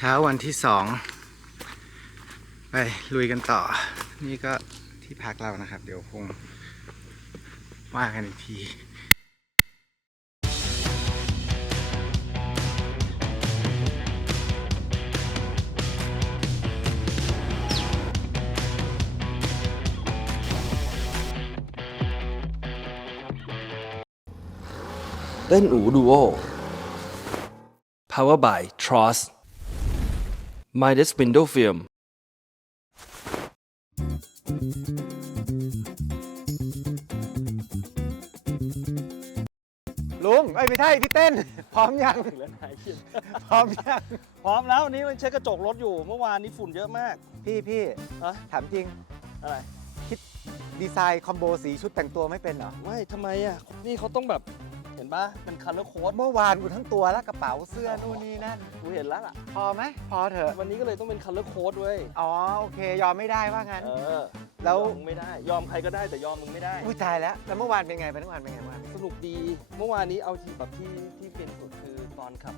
เช้าวันที่2ไปลุยกันต่อนี่ก็ที่พักเรานะครับเดี๋ยวคงว่ากันอีกทีเต้นอูดูโอ Power by Tross Midas Window Film ลุงไม่ใช่พี่เต้นพร้อมยังพร้อมยัง พร้อมแล้ววันนี้มันเช็ดกระจกรถอยู่เมื่อวานนี้ฝุ่นเยอะมาก พี่ถามจริง อะไร คิดดีไซน์คอมโบสีชุดแต่งตัวไม่เป็นเหรอ ไม่ทำไมอ่ะนี่เขาต้องแบบเห็นปะเป็น color code เมื่อวานกูทั้งตัวแล้วกระเป๋าเสื้อนู่นนี่นั่น กูเห็นแล้วล่ะ พอไหมพอเถอะ วันนี้ก็เลยต้องเป็น color code เว้ย อ๋อโอเคยอมไม่ได้ว่างั้น แล้ แล้ว วมึงไม่ได้ยอมใครก็ได้แต่ยอมมึงไม่ได้ อุ้ยตายแล้วแล้วเมื่อวานเป็นไงไปเมื่อวานเป็นไงบ้าง สนุกดีเมื่อวานนี้เอาที่แบบที่เป็นสุดคือตอนขับ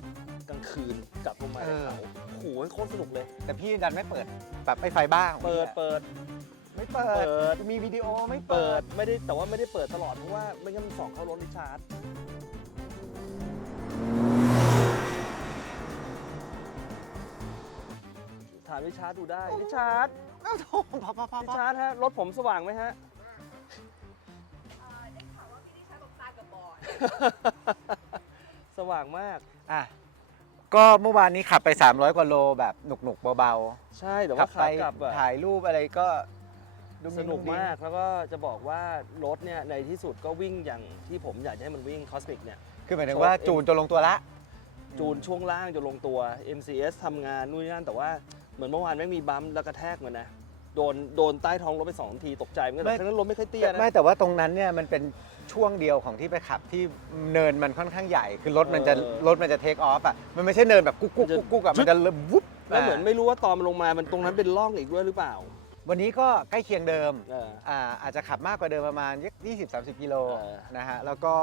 กลางคืนกลับลงมาในเขาโอ้โหโคตรสนุกเลย แต่พี่ดันไม่เปิดแบบไฟบ้าง เปิด ไม่เปิดมีวิดีโอไม่เปิ เปิ ด ดไม่ได้แต่ว่าไม่ได้เปิดตลอดเพราะว่าไม่งั้นมันส่องเข้ารถริชาร์ดถามริชาร์ดดูได้ริชาร์ด เอ้าโถพอ ริชาร์ดฮะรถผมสว่างไหมฮะ ได้ข่าวว่าพี่ดิฉันตกตากับบอด สว่างมาก อ่ะก็เมื่อวานนี้ขับไป300กว่าโลแบบหนุกเบา ใช่แต่ ๆขั ว่า ไป ขากลับอะ ถ่ายรูปอะไรก็ดุ้ง ส ดิ้ง นุก ดุ้งดิ้ง มากแล้วก็จะบอกว่ารถเนี่ยในที่สุดก็วิ่งอย่างที่ผมอยากจะให้มันวิ่งคอสมิกเนี่ย คือหมายถึงว่าจูนจนลงตัวละ จูนช่วงล่างจนลงตัว MCS ทำงานนู่นนี่นั่นแต่ว่าเหมือนเมื่อวานไม่มีบัมป์แล้วกระแทกมันนะโดนใต้ท้องรถไป2 ทีตกใจเหมือนกันแต่ครั้งนั้นรถไม่ค่อยเตี้ยนะ ไม่แต่ว่าตรงนั้นเนี่ยมันเป็นช่วงเดียวของที่ไปขับที่เนินมันค่อนข้างใหญ่ คือรถมันจะเทคออฟอ่ะมันไม่ใช่เนินแบบกุ๊กอ่ะมันจะวุบ แล้วเหมือนไม่รู้ว่าตอนมันลงมามันตรงนั้นเป็นร่องอีกด้วยหรือเปล่า วันนี้ก็ใกล้เคียงเดิม อาจจะ อาจจะขับมากกว่าเดิมประมาณ 20-30 กิโล เออ นะฮะแล้วก็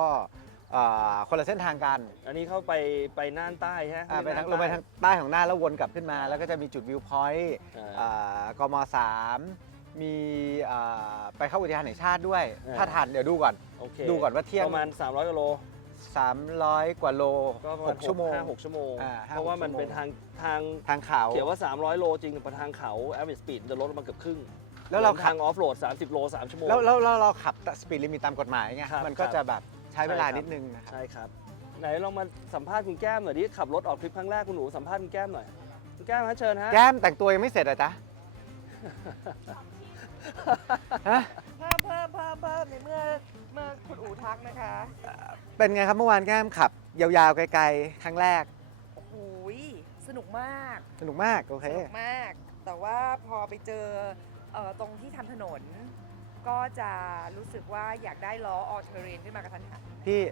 คนละเส้นทางกัน อันนี้เข้าไปน่านใต้ฮะ ไปทางลงไปทางใต้ของน่านแล้ววนกลับขึ้นมา แล้วก็จะมีจุดวิวพอยต์กม3มีไปเข้าอุทยานแห่งชาติด้วย ถ้าทันเดี๋ยวดูก่อน โอเค ดูก่อนว่าเที่ยง ประมาณ300กิโล 300 กว่าโล ก็ประมาณ 6 ชั่วโมง 5-6 ชั่วโมง 5-6 เพราะว่ามันเป็นทาง ทางเขา เขียนว่า 300 โลจริงแต่ทางเขา average speed จะลดลงมาเกือบครึ่ง แล้วเราขั ทา บ งออฟโรด30 โล 3 ชั่วโมง แล้วเราขับสปีดลิมิตตามกฎหมายไง ครับ มันก็ ครับ จะแบบใช้เวลา ใช่ครับ นิดนึงนะครับ ใช่ครับ ไหนลองมาสัมภาษณ์คุณแก้มหน่อยดิขับรถออกทริปครั้งแรกคุณหนูสัมภาษณ์คุณแก้มหน่อยคุณแก้มฮะเชิญฮะ แก้มแต่งตัวยังไม่เสร็จอ่ะจ๊ะฮะ เพิ่มในเมื่อคุณอู๋ทักนะคะ เป็นไงครับเมื่อวานแก้มขับ ยาวๆไกลๆครั้งแรก โอ้โหยสนุกมาก สนุกมากโอเค สนุกมาก แต่ว่าพอไปเจอตรงที่ทำถนน ก็จะรู้สึกว่าอยากได้ล้อออเทอร์เรนขึ้นมากระทันหัน พี่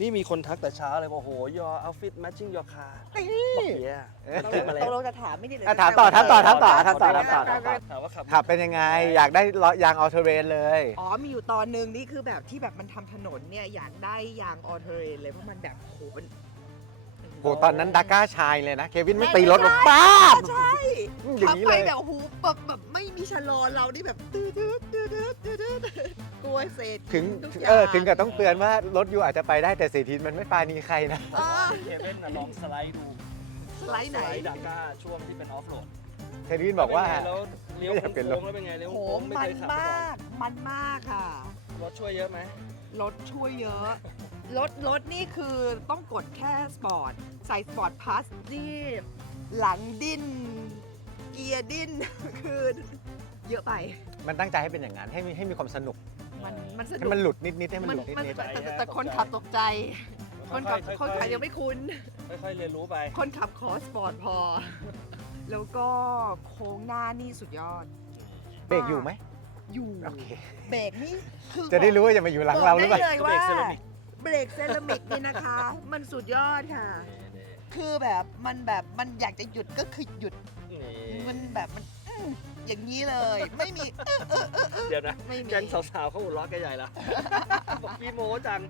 นี่มีคนทักแต่เช้าเลยว่าโอ้โห your outfit matching your car บอกเฮีย ขึ้นมาแล้ว เราจะถามไม่ได้เลย ถามต่อ ถามต่อ ถามต่อ ถามว่าขับ ขับเป็นยังไง อยากได้ล้อยางออเทอร์เรนเลย อ๋อมีอยู่ตอนหนึ่งนี่คือแบบที่แบบมันทำถนนเนี่ยอยากได้ยางออเทอร์เรนเลยเพราะมันแบบโอ้โหมัน โหตอนนั้นดาก้าชายเลยนะ เควินไม่ตีรถหรอกป้าบ ใช่ อย่างนี้ ขับ เล ไป ย แบบโอ้โหแบบไม่มีชะลอเรานี่แบบตื้อกลัวเศษ ถึง ทุกอย่าง ถึงกับต้องเตือนว่ารถอยู่อาจจะไปได้แต่เศรษฐีมันไม่ปาณีใครนะ เออ เคเว่นน่ะลองสไลด์ดู สไลด์ไหน ดาก้าช่วงที่เป็นออฟโรด เควินบอกว่า แล้วเลี้ยว ไม่อยากเปลี่ยนรถ โค้งแล้วเป็นไงเลี้ยว โอ้โห โค้งไม่ มั เคน ยขับมาก่ มา อน กมันมากค่ะ รถช่วยเยอะไหม รถช่วยเยอะ รถนี่คือต้องกดแค่สปอร์ตใส่สปอร์ตพลัสนี่หลังดิ้น เกียร์ดิ้น คือเยอะไป มันตั้งใจให้เป็นอย่างนั้นให้มีความสนุก มันส ให้ นุก มันหลุดนิดๆให้มันหลุดนิด แต่คนขับตกใจ คนขับยังไม่คุ้น ค่อยๆเรียนรู้ไป คนขับขอสปอร์ตพอ แล้วก็โค้งหน้านี่สุดยอด ๆเบรกอยู่ไหม อยู่ โอเค เบรกนี่คือ จะได้รู้ว่าจะมาอยู่หลังเราหรือเปล่า บกได้เลยว่า เบรกเซรามิก เบรกเซรามิกนี่นะคะ มันสุดยอดค่ะ คือแบบมันอยากจะหยุดก็คือหยุด มันแบบมันอย่างนี้เลย ไม่มี เดี๋ยวนะ ไม่มี แก๊งสาวๆเขาหัวเราะแกใหญ่ละ บอกพี่โม้จัง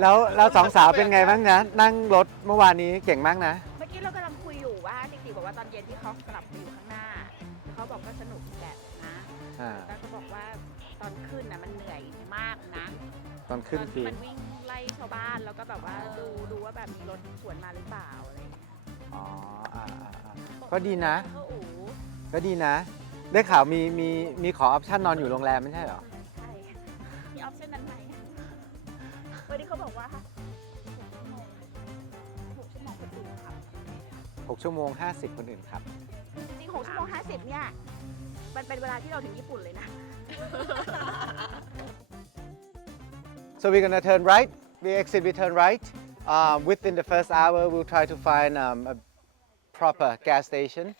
แล้วเราสองสาวเป็นไงบ้างนะนั่งรถเมื่อวานนี้เก่งมากนะ เมื่อกี้เรากำลังคุยอยู่ว่าจริงๆบอก ว่าตอนเย็นที่เขากลับไปอยู่ข้างหน้าเขาบอกว่าสนุกแหละนะ แล้วก็บอกว่าตอนขึ้นน่ะมันเหนื่อยมากนะ ตอนขึ้นคือ มันวิ่งไล่ชาวบ้านแล้วก็แบบว่าดูว่าแบบมีรถสวนมาหรือเปล่าอะไรอย่างเงี้ย อ๋อก็ดีนะ เขาอู๋ ก็ดีนะ ได้ข่าวมีขอออปชั่นนอนอยู่โรงแรมไม่ใช่เหรอ ใช่มีออปชั่นนั้นไหมวันนี้เขาบอกว่า6 ชั่วโมงคนอื่นครับ 6 ชั่วโมง 50 คนอื่นครับ จริงๆ6 ชั่วโมง 50 เนี่ย มันเป็นเวลาที่เราถึงญี่ปุ่นเลยนะ So we're gonna turn right. We exit. We turn right. Within the first hour, we'll try to find a proper gas station.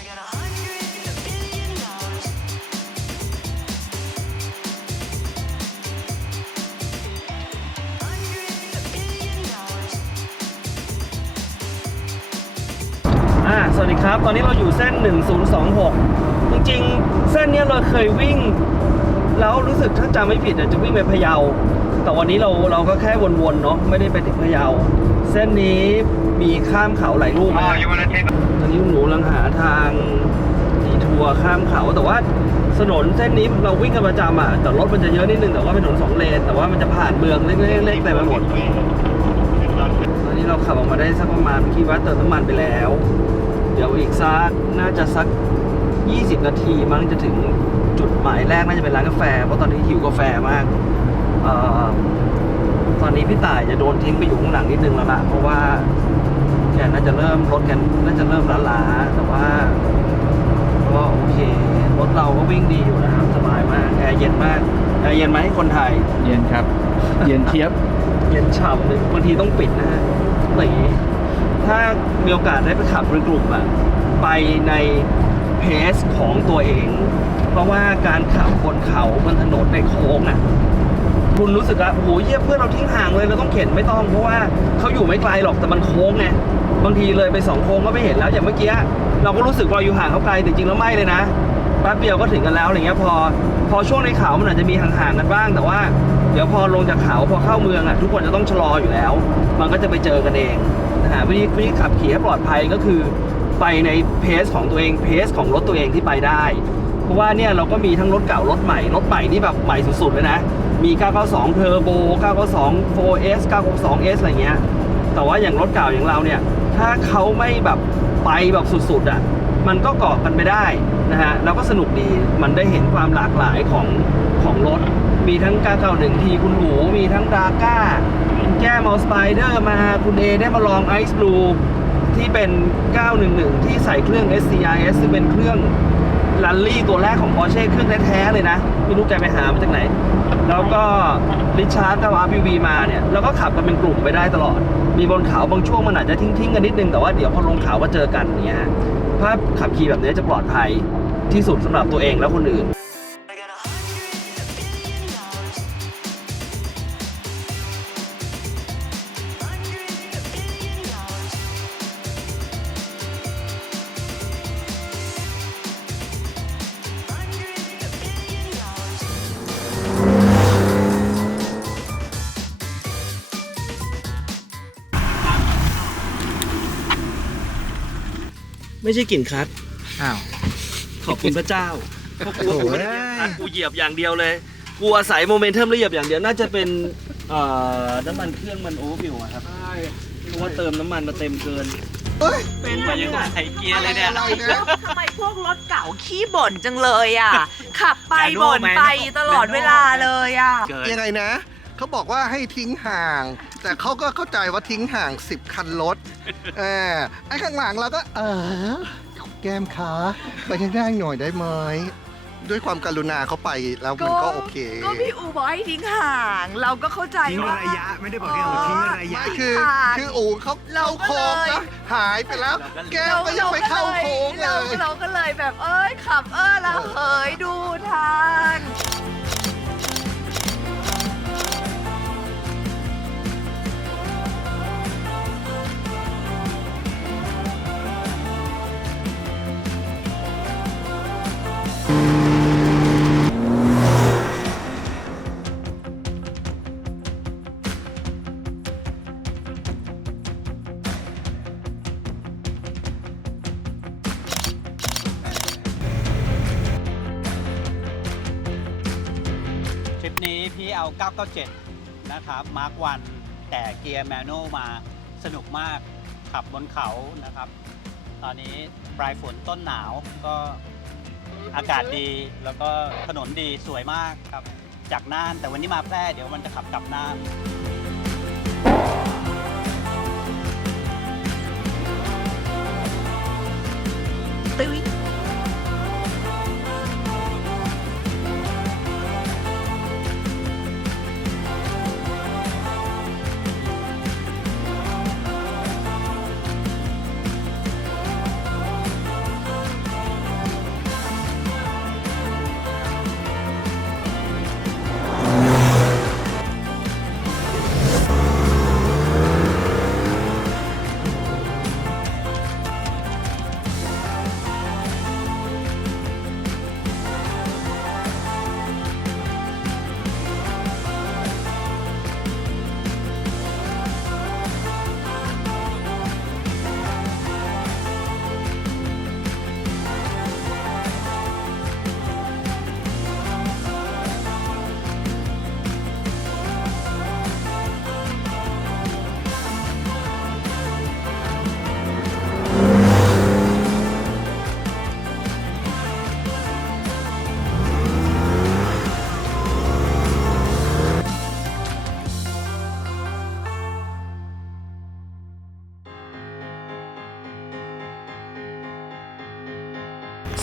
I got $100 billion. $100 billion. สวัสดีครับ ตอนนี้เราอยู่เส้น 1026 จริงๆ เส้นเนี้ยเราเคยวิ่ง แล้วรู้สึกถ้าจำไม่ผิดจะวิ่งไปพะเยา แต่วันนี้เราก็แค่วนๆเนาะไม่ได้ไปถึงพะเยา เส้นนี้มีข้ามเขาหลายลูกนะตอนนี้หนูกำลังหาทางดีทัวร์ข้ามเขาแต่ว่าถนนเส้นนี้เราวิ่งกันประจำแต่รถมันจะเยอะนิดนึงแต่ว่าเป็นถนน2 เลนแต่ว่ามันจะผ่านเมืองเล็กๆเต็มไปหมด ตอนนี้เราขับออกมาได้สักประมาณคิดว่าเติมน้ำมันไปแล้ว เดี๋ยวอีกน่าจะสัก 20 นาทีมั้งจะถึงจุดหมายแรกน่าจะเป็นร้านกาแฟเพราะตอนนี้หิวกาแฟมากตอนนี้พี่ต่ายจะโดนทิ้งไปอยู่ข้างหลังนิดนึงแล้วล่ะเพราะว่าแกน่าจะเริ่มรถแกน่าจะเริ่มล้าๆแต่ว่าก็โอเครถเราก็วิ่งดีอยู่นะครับสบายมากแอร์เย็นมากแอร์เย็นไหมคนไทย เย็นครับ เย็นเทียบ เย็นฉ่ำเลยบางทีต้องปิดนะฮะถ้ามีโอกาสได้ไปขับเป็นกลุ่มไปในเพสของตัวเอง เพราะว่าการขับบนเขาบนถนนในโค้งคุณรู้สึกว่าโอ้โหเยี่ยเพื่อนเราทิ้งห่างเลยเราต้องเข็นไม่ต้องเพราะว่าเขาอยู่ไม่ไกลหรอกแต่มันโค้งไงบางทีเลยไป2 โค้งก็ไม่เห็นแล้วอย่างเมื่อกี้เราก็รู้สึกว่าเราอยู่ห่างเขาไกลแต่จริงแล้วไม่เลยนะแป๊บเดียวก็ถึงกันแล้วอะไรเงี้ยพอช่วงในเขามันอาจจะมีห่างๆกันบ้างแต่ว่าเดี๋ยวพอลงจากเขาพอเข้าเมืองทุกคนจะต้องชะลออยู่แล้ว มันก็จะไปเจอกันเองนะฮะวิธีขับขี่ให้ปลอดภัยก็คือไปในเพสของตัวเองเพสของรถตัวเองที่ไปได้เพราะว่าเนี่ยเราก็มีทั้งรถเก่ารถใหม่นี่แบบใหม่สุดๆเลยนะมี992 Turbo 992 4S 962S อะไรเงี้ยแต่ว่าอย่างรถเก่าอย่างเราเนี่ยถ้าเขาไม่แบบไปแบบสุดๆมันก็เกาะกันไม่ได้นะฮะแล้วก็สนุกดีมันได้เห็นความหลากหลายของรถมีทั้ง991ทีคุณหรูมีทั้งดาก้าคุณแก้มเอาสไปเดอร์มาคุณเอได้มาลองไอซ์บลูที่เป็น 911 ที่ใส่เครื่อง SCIS ซึ่งเป็นเครื่องลัลลี่ตัวแรกของ Porsche เครื่องแท้ๆเลยนะไม่รู้แกไปหามาจากไหนแล้วก็ริชาร์ดกับ RPV มาเนี่ยเราก็ขับกันเป็นกลุ่มไปได้ตลอดมีบนเขาบางช่วงมันอาจจะทิ้งๆกันนิดนึงแต่ว่าเดี๋ยวพอลงเขาก็เจอกันเนี่ยภาพขับขี่แบบนี้จะปลอดภัยที่สุดสำหรับตัวเองและคนอื่น I got $100 billion. $100 billion. $100 billion. ไม่ใช่กลิ่นคัท อ้าว ขอบคุณพระเจ้าเพราะกูว่ากูไม่ได้ โอ้ย คัทกูเหยียบอย่างเดียวเลยกูอาศัยโมเมนตัมแล้วเหยียบอย่างเดียวน่าจะเป็นน้ำมันเครื่องมันโอเวอร์ฟิลอะครับเพราะว่าเติมน้ำมันมาเต็มเกินเป็นมายังไงเกียร์เลยเนี่ย ทำไมพวกรถเก่าขี้บ่นจังเลยอ่ะ ขับไปบ่นไปตลอดเวลาเลยอ่ะ ยังไงนะ เขาบอกว่าให้ทิ้งห่าง แต่เขาก็เข้าใจว่าทิ้งห่าง 10 คันรถไอ้ข้างหลังเราก็แก้มขาไปข้างหน้าหน่อยได้ไหม ด้วยความกรุณาเขาไปแล้วมันก็โอเค ก็พี่อูบอกให้ทิ้งห่าง เราก็เข้าใจ ทิ้ง ว่า ระยะไม่ได้บอกให้เอาทิ้งระยะ ไม่คืออู๋เขา เรา เข้า ก็ โค้ง เลย นะหายไปแล้ว แก้วก็ยังไม่เข้าโค้งเลย เราก็เลยแบบขับแล้วเหยดูทาง ทริปนี้พี่เอา 997 นะครับ มาร์ควันแต่เกียร์แมนนวลมาสนุกมากขับบนเขานะครับ ตอนนี้ปลายฝนต้นหนาวก็อากาศดีแล้วก็ถนนดีสวยมากครับ จากน่านแต่วันนี้มาแพร่เดี๋ยวมันจะขับกลับน่าน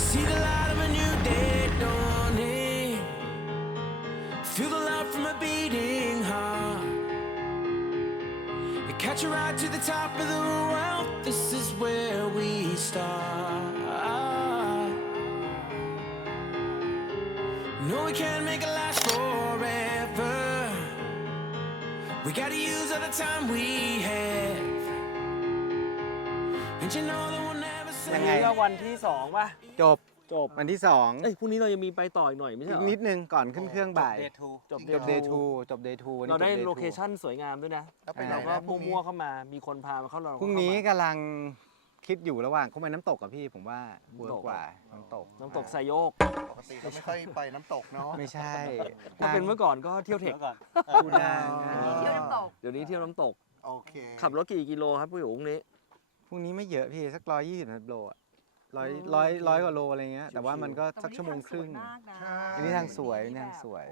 See the light of a new day dawning. Feel the love from a beating heart. Catch a ride to the top of the world. This is where we start. No, we can't make it last forever. We gotta use all the time we have. And you know that we'll never say. ยังไง นี่ก็วันที่2ป่ะ จบ จบ วันที่ 2 เอ้ยพรุ่งนี้เรายังมีไปต่ออีกหน่อยไม่ใช่ อี เห ก รอ นิดนึงก่อนขึ้นเครื่องบ่าย Day 2 จบ จบ day 2 จบ day 2 เราได้โลเคชั่นสวยงามด้วยนะ แล้วไปไหน เราก็ นะพรุ่งนี้ มั่วๆเข้ามา มีคนพามาเข้าเรา พรุ่งนี้กำลังคิดอยู่ระหว่างเข้าไปน้ำตกกับพี่ผมว่าเวิร์กกว่าน้ำตก น้ำตกไซโยก ปกติเราไม่ค่อยไปน้ำตกเนาะ ไม่ใช่ ถ้าเป็นเมื่อก่อนก็เที่ยวเทค เดี๋ยวก่อน พูดนาง เที่ยวน้ำตก เดี๋ยวนี้เที่ยวน้ำตก โอเค ขับรถกี่กิโลครับผู้หญิงนี้ พรุ่งนี้ไม่เยอะพี่สัก120โลอะร้อยกว่าโลอะไรเงี้ยแต่ว่ามันก็สักชั่วโมงครึ่ง อันนี้ทางสวยอันนี้ทางสวย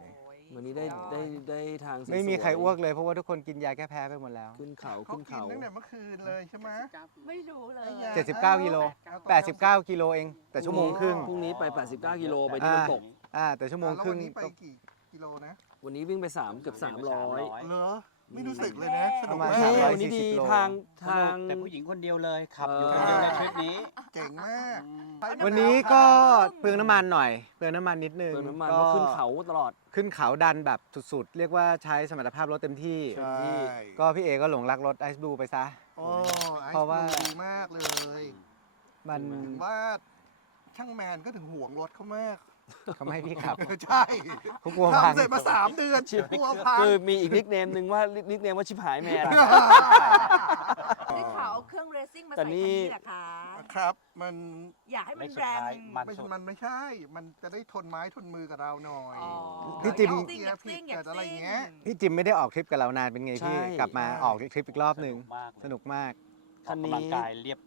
วันนี้ได้ทางสวยๆ ไม่มีใครอ้วกเลยเพราะว่าทุกคนกินยาแก้แพ้ไปหมดแล้ว ขึ้นเขา เขา ขึ้น กิน เขา ตั้งแต่เมื่อคืนเลยใช่ไหม ไม่รู้เลย 79กิโล89กิโลเองแต่ชั่วโมงครึ่ง พรุ่งนี้ไป 89 กิโลไปที่น้ำตก แต่ชั่วโมง แล้ว ครึ่ วัน ง นี้ไปกี่กิโลนะ วันนี้วิ่งไปเกือบ300 เหรอ ไม่รู้สึกเลยนะสนุก ประมาณ มา เฮ้ ก ยวันนี้ดี 340โล ทาง แต่ผู้หญิงคนเดียวเลยขับอยู่ เอ ค อ นเดียวในทริปนี้ เจ๋งมาก วันนี้ก็เปลืองน้ำมันหน่อยเปลืองน้ำมันนิดนึง เติมน้ำมันเพราะขึ้นเขาตลอด ขึ้นเขาดันแบบสุดๆ เรียกว่าใช้สมรรถภาพรถเต็มที่ ใช่ ก็พี่เอก็หลงรักรถไอซ์บลูไปซะ โอ้ไอ เพราะ ซ์ ว่า ดีมากเลย มัน ถึงว่าช่างแมนก็ถึงห่วงรถเขามาก เขาไม่ให้พี่ขับ ใช่ เขากลัวพัง ทำเสร็จมา3 เดือนกลัวพัง คือมีอีกนิกเนมหนึ่งว่านิกเนมว่าชิบหายแมน ได้ข่าวเอาเครื่องเรซิ่งมา แต่ ใส่ นี่ คันนี้เหรอคะ ครับ มัน อยากให้มัน ไม่สุ แร ด ง ท้ายมัน ไม่ สุด มันไม่ใช่ มันจะได้ทนไม้ทนมือกับเราหน่อย อ๋อ พี่จิม อยากซิ่งอยาก เกิดอะไร ซิ่ง เงี้ย พี่จิมไม่ได้ออกทริปกับเรานานเป็นไงพี่ ใช่ กลับมาออกทริปอีกรอบหนึ่ง มาก สนุกมาก ออกกำลังกายเรียบ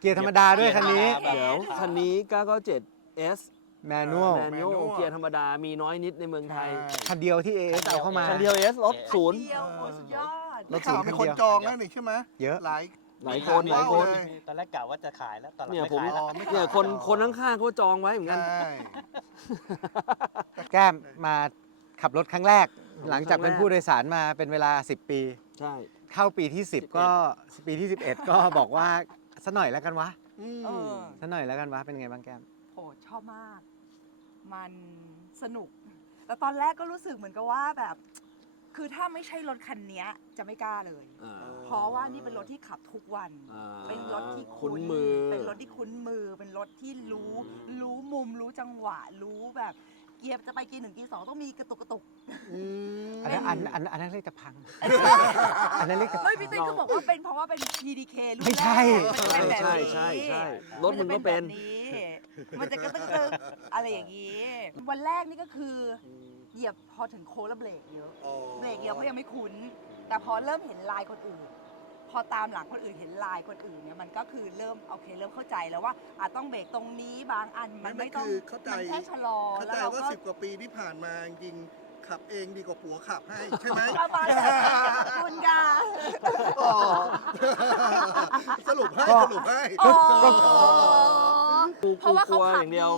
เกียร์ธรรมดาด้วยคันนี้ เกียร์ เดี๋ยวคันนี้ 997 S แมนนวล แมนนวลเกียร์ธรรมดามีน้อยนิดในเมืองไทย คันเดียวที่เอเอาเข้ามา คันเดียว S รถศูนย์ เดียวโอ้สุดยอด รถ ข่าวมีคนจองแล้วนี่ใช่ไหม เยอะ หลาย หลายคนหลายคน ตอนแรกกะว่าจะขายแล้วตอนหลัง เนี่ย ไม่ ผม ขายแล้ว เนี่ยคนข้างๆเขาจองไว้เหมือนกัน ใช่ แก้มมาขับรถครั้งแรก หลังจากเป็น ครั้งแรก ผู้โดยสารมาเป็นเวลา 10 ปี ใช่ เข้าปีที่ 10 ก็ปีที่ 11 ก็บอกว่าสักหน่อยแล้วกันวะ เออ สักหน่อยแล้วกันวะเป็นไงบ้างแก้ม โหชอบมาก มันสนุก แล้วตอนแรกก็รู้สึกเหมือนกับว่าแบบ คือถ้าไม่ใช่รถคันเนี้ยจะไม่กล้าเลย อ่า เพราะว่านี่เป็นรถที่ขับทุกวัน อ่า เป็นรถที่ คุ้นมือ เป็นรถที่คุ้นมือ เป็นรถที่รู้มุม รู้จังหวะ รู้แบบเกียร์จะไปเกียร์1เกียร์2ต้องมีกระตุก อันนั้นเรียกจะพัง อันนั้นเรียกจะ เฮ้ยพี่ติ๊กก็บอกว่าเป็นเพราะว่าเป็น PDK รุ่น ไม่ แร ใช่ กมันจะเป็นแบบ ใช่ นี้ ใช่ใช่รถมึงก็เป็น มันจะกระตึกๆอะไรอย่างนี้ วันแรกนี่ก็คือเหยียบพอถึงโค้งแล้วเบรกเยอะ เบรกเยอะเพราะยังไม่คุ้น แต่พอเริ่มเห็นลายคนอื่น พอตามหลังคนอื่นเห็นลายคนอื่นเนี่ยมันก็คือเริ่มโอเคเริ่มเข้าใจแล้วว่าต้องเบรกตรงนี้บางอันมันไม่ต้อง คือเข้าใจ มันแค่ชะลอ เข้า แล้ว ใจ เรา ว่า ก็ 10 กว่าปีที่ผ่านมาจริงๆขับเองดีกว่าผัวขับให้ ใช่ไหม ประมาณนั้นคุณกา อ๋อสรุปให้ สรุปให้ อ๋อ กู เพราะว่าเขา กลัว ขั อบ ย่างเดี ดี ยว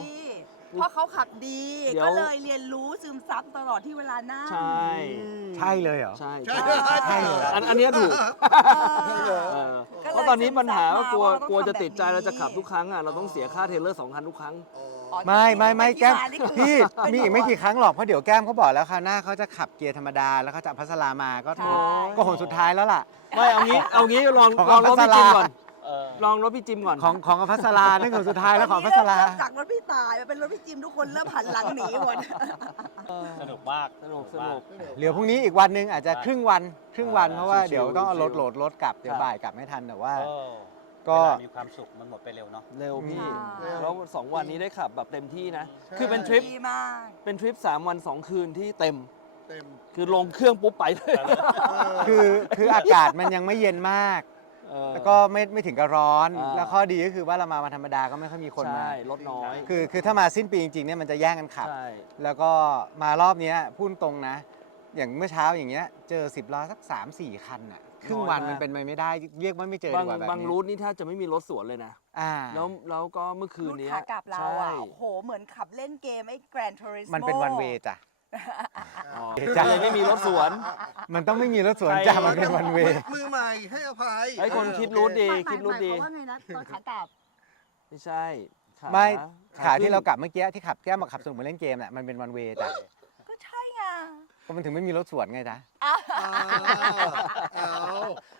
เพราะเขาขับดี เดี๋ยว ก็เลยเรียนรู้ซึมซับตลอดที่เวลานั่ง ใช่ ใช่เลยเหรอ ใช่ ใช่ ใช่เลย อันเนี้ยถูก เออ เออ ก็เลย เพราะตอนนี้ปัญหาว่ากลัว ซึมซับมาว่าเราต้อง กลัวจะ ทำแบบ ติดใจเราจะขับ นี้ ทุกครั้งอ่ะเราต้องเสียค่าเทรลเลอร์2 คันทุกครั้ง อ๋อ ไม่ ที่ แก้ม ที่านี่คือ พี่ เป็น มีอีกไม่กี่ครั้งหรอกเพราะเดี๋ยวแก้มเขาบอกแล้วคราวหน้าเขาจะขับเกียร์ธรรมดาแล้วเขาจะเอาพัสลามาก็ ใช่ ก็หนสุดท้ายแล้วล่ะ ไม่เอางี้ลอง ของ ลองรถพี่จิมก่อน เออ ลองรถพี่จิมก่อน ของอภัสรานั่นของสุดท้ายแล้วของอภัสรา เริ่มจากรถพี่ตายมาเป็นรถพี่จิมทุกคนเริ่มหันหลังหนีหมด สนุกมาก สนุกสนุก เหลือพรุ่งนี้อีกวันหนึงอาจจะครึ่งวันเพราะว่า ชิวๆ เดี๋ยวต้องเอารถ ชิวๆ โหลดรถกลับเดี๋ยว ครับ บ่ายกลับไม่ทันแต่ว่า ก็ ก็ เวลามีความสุขมันหมดไปเร็วเนาะ เร็วพี่ ใช่ แล้ว2 วันนี้ได้ขับแบบเต็มที่นะ ใช่ คือเป็นทริป ดีมาก เป็นทริป3 วัน 2 คืนที่เต็ม เต็ม คือลงเครื่องปุ๊บไปเลย คืออากาศมันยังไม่เย็นมาก เออ แล้วก็ไม่ถึงกับร้อน อ่า แล้วข้อดีก็คือว่าเรามาวันธรรมดาก็ไม่ค่อยมีคนมา ใช่รถน้อย คือถ้ามาสิ้นปีจริงๆเนี่ยมันจะแย่งกันขับ ใช่ แล้วก็มารอบเนี้ยพูดตรงนะ อย่างเมื่อเช้าอย่างเงี้ยเจอ10 ล้อสัก 3-4 คันอ่ะครึ่งวันมันเป็นไปไม่ได้เรียกว่าไม่เจอดีกว่าแบบ บาง นี้ รูทนี่ถ้าจะไม่มีรถสวนเลยนะ อ่า แล้วก็เมื่อคืน รุ่น เนี้ย ขากลับเรา ใช่ อ่ะโอ้โหเหมือนขับเล่นเกมไอ้ Gran Turismo มันเป็นวันเวจ้ะ อ๋อ จ้ะ เลยไม่มีรถสวน มันต้องไม่มีรถสวน ใช่ จ้ะมันเป็นวันเว มือใหม่ให้อภัย ไอ้คนคิดรูทดี หมาย คิดรูทดี หมายความว่าไงนะตอนขากลับ ไม่ใช่ขา ไม่ขา ขึ้น ที่เรากลับเมื่อกี้ที่ขับแก้มมาขับสนุกมาเล่นเกมน่ะมันเป็นวันเวจ้ะ ก็ใช่ไง ก็มันถึงไม่มีรถสวนไงจ๊ะ เอา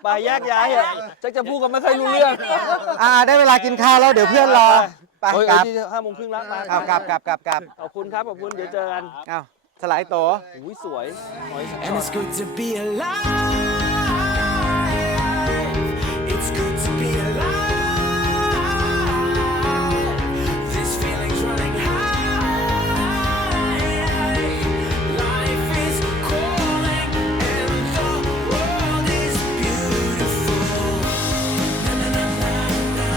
ไปแยกย้ายเหรอะจะพูดกันไม่ค่อยรู้เรื่อง ได้เวลากินข้าวแล้วเดี๋ยวเพื่อนรอไป โอ้ย กลับ ที่5:30แล้วมา เอากลับ ขอบคุณครับขอบคุณเดี๋ยวเจอกัน เอาสไลด์โต อุ้ยสวยสวย And it's good to be alive. It's good to be alive. This feeling's running high. Life is calling and the world is beautiful. Na na na na na.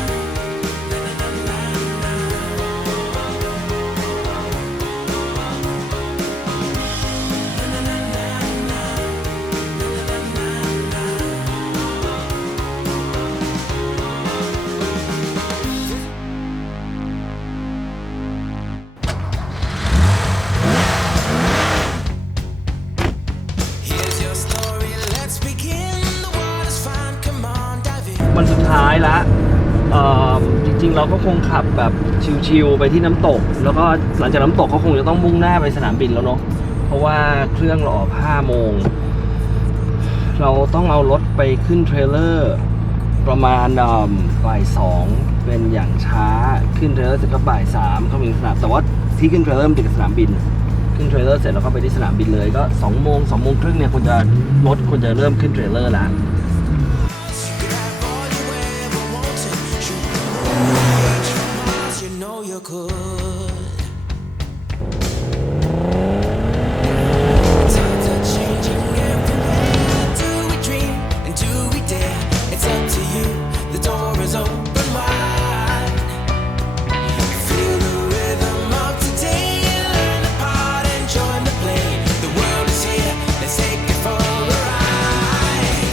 Na na na na Here's your story, let's begin. The water's fine, come on, dive in. วันสุดท้ายละจริงๆเราก็คงขับแบบชิวๆไปที่น้ำตก แล้วก็หลังจากน้ำตกก็คงจะต้องมุ่งหน้าไปสนามบินแล้วเนาะเพราะว่าเครื่องเราออก5 โมง เราต้องเอารถไปขึ้นเทรลเลอร์ประมาณบ่าย 2เป็นอย่างช้าขึ้นเทรลเลอร์เสร็จก็บ่าย 3เข้าไปสนามแต่ว่าที่ขึ้นเทรลเลอร์มันติดกับสนามบิน ขึ้นเทรลเลอร์เสร็จแล้วก็ไปที่สนามบินเลยก็2 โมง 2 โมงครึ่งเนี่ยรถควรจะเริ่มขึ้นเทรลเลอร์แล้ว You could have all you ever wanted. Shoot miles, you know you could. Times are changing everywhere. Do we dream and do we dare? It's up to you. The door is open wide. Feel the rhythm of today. Learn the part and join the play. The world is here. Let's take it for a ride.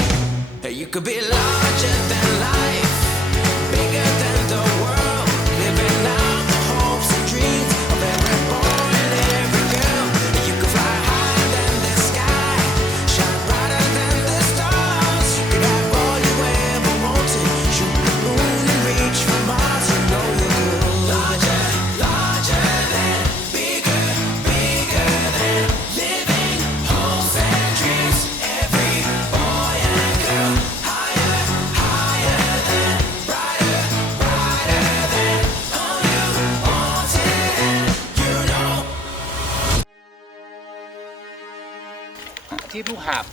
ที่ลูกหาบ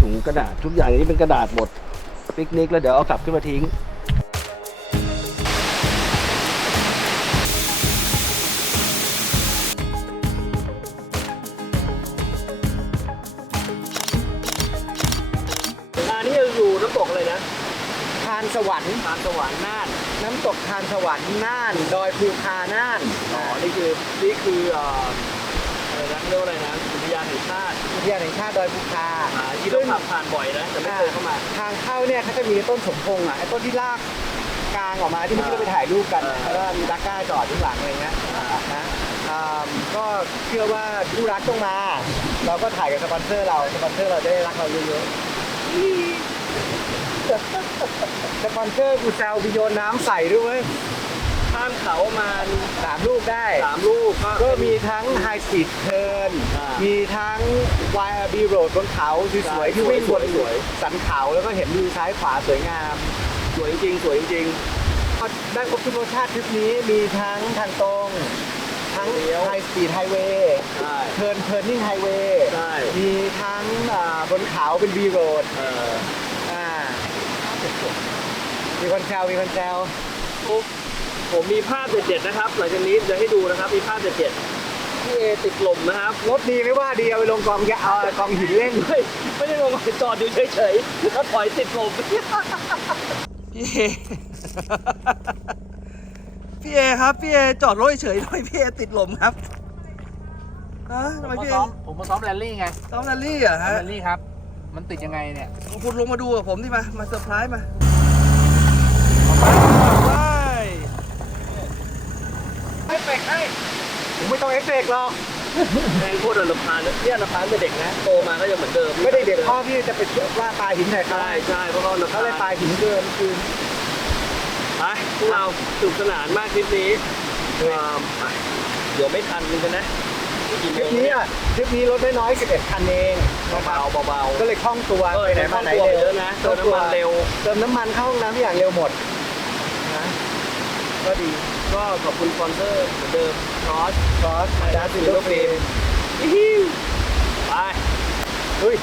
ถุงกระดาษทุกอย่างนี้เป็นกระดาษหมดปิกนิกแล้วเดี๋ยวเอากลับขึ้นมาทิ้งอันนี้อยู่น้ำตกอะไรนะ ทานสวรรค์ ทานสวรรค์น่าน น้ำตกทานสวรรค์น่าน ดอยภูคาน่าน อ๋อนี่คืออะไรนะเรียกว่าอะไรนะอุทยานแห่งชาติ อุทยานแห่งชาติดอยภูคา ที่เราขับผ่านบ่อยนะแต่ไม่เคยเข้ามา ทางเข้าเนี่ยเขาจะมีต้นสมพงษ์อ่ะไอ้ต้นที่ลากกลางออกมาที่เมื่อกี้เราไปถ่ายรูปกัน แล้วก็มีดักก้าจอดข้างหลังอะไรเงี้ยนะก็เชื่อว่าผู้รักต้องมา เราก็ถ่ายกับสปอนเซอร์เราจะได้รักเราเยอะๆสปอนเซอร์กูแซวบิโยนน้ำใส่ด้วยเว้ย ข้ามเขามา 3 ลูกได้ 3 ลูก ก็มีทั้งไฮสปีดเทิร์น มีทั้ง YRB Road บนเขาสวยๆที่วิ่งบนสันเขาแล้วก็เห็นวิวซ้ายขวาสวยงาม สวยจริงสวยจริง ก็ได้ครบทุกรสชาติทริปนี้มีทั้งทางตรง ทั้งไฮสปีดไฮเวย์ ใช่ เทิร์นนิ่งไฮเวย์ ใช่ มีทั้งบนเขาเป็น V Road มีคนแซวผมมีภาพเด็ดๆนะครับหลังจากนี้จะให้ดูนะครับมีภาพเด็ดๆพี่เอติดลมนะครับ รถดีไม่ว่าดีเอาไปลงกองกองหินเล่น ไม่ได้ลงจอดอยู่เฉยๆแล้วถอยติดลมพี่เอพี่เอครับพี่เอจอดรถเฉยๆทำไมพี่เอติดลมครับทำไมพี่เอ ผมมาซ้อมแรลลี่ไง ซ้อมแรลลี่เหรอฮะ แรลลี่ครับ มันติดยังไงเนี่ย คุณลงมาดูกับผมดิมาเซอร์ไพรส์มาไปเฟกให้ ผมไม่ต้องเอฟเฟกต์หรอก แรงโคตรลำพานเนี่ยลำพานเป็นเด็กนะโตมาก็ยังเหมือนเดิม ไม่ได้เด็กพ่อพี่จะไปว่าปลาหินใส่เขา ใช่เพราะเขาลำพา เขา น เลยปลาหินเกินคืน ไปพวกเราสนุกสนานมากทริปนี้ไปเดี๋ยวไม่ทันกันนะ ทริปนี้รถน้อยๆ11 คันเองนะครับ เบา ก็เลยคล่องตัว ไปไหนมาไหนเร็วนะเติมน้ำมันเร็ว เติมน้ำมันเข้าห้องน้ำทุกอย่างเร็วหมดนะก็ดี ก็ขอบคุณสปอนเซอร์เหมือนเดิมคอส ดัสซิลโลฟิล์ม ไป เฮ้ย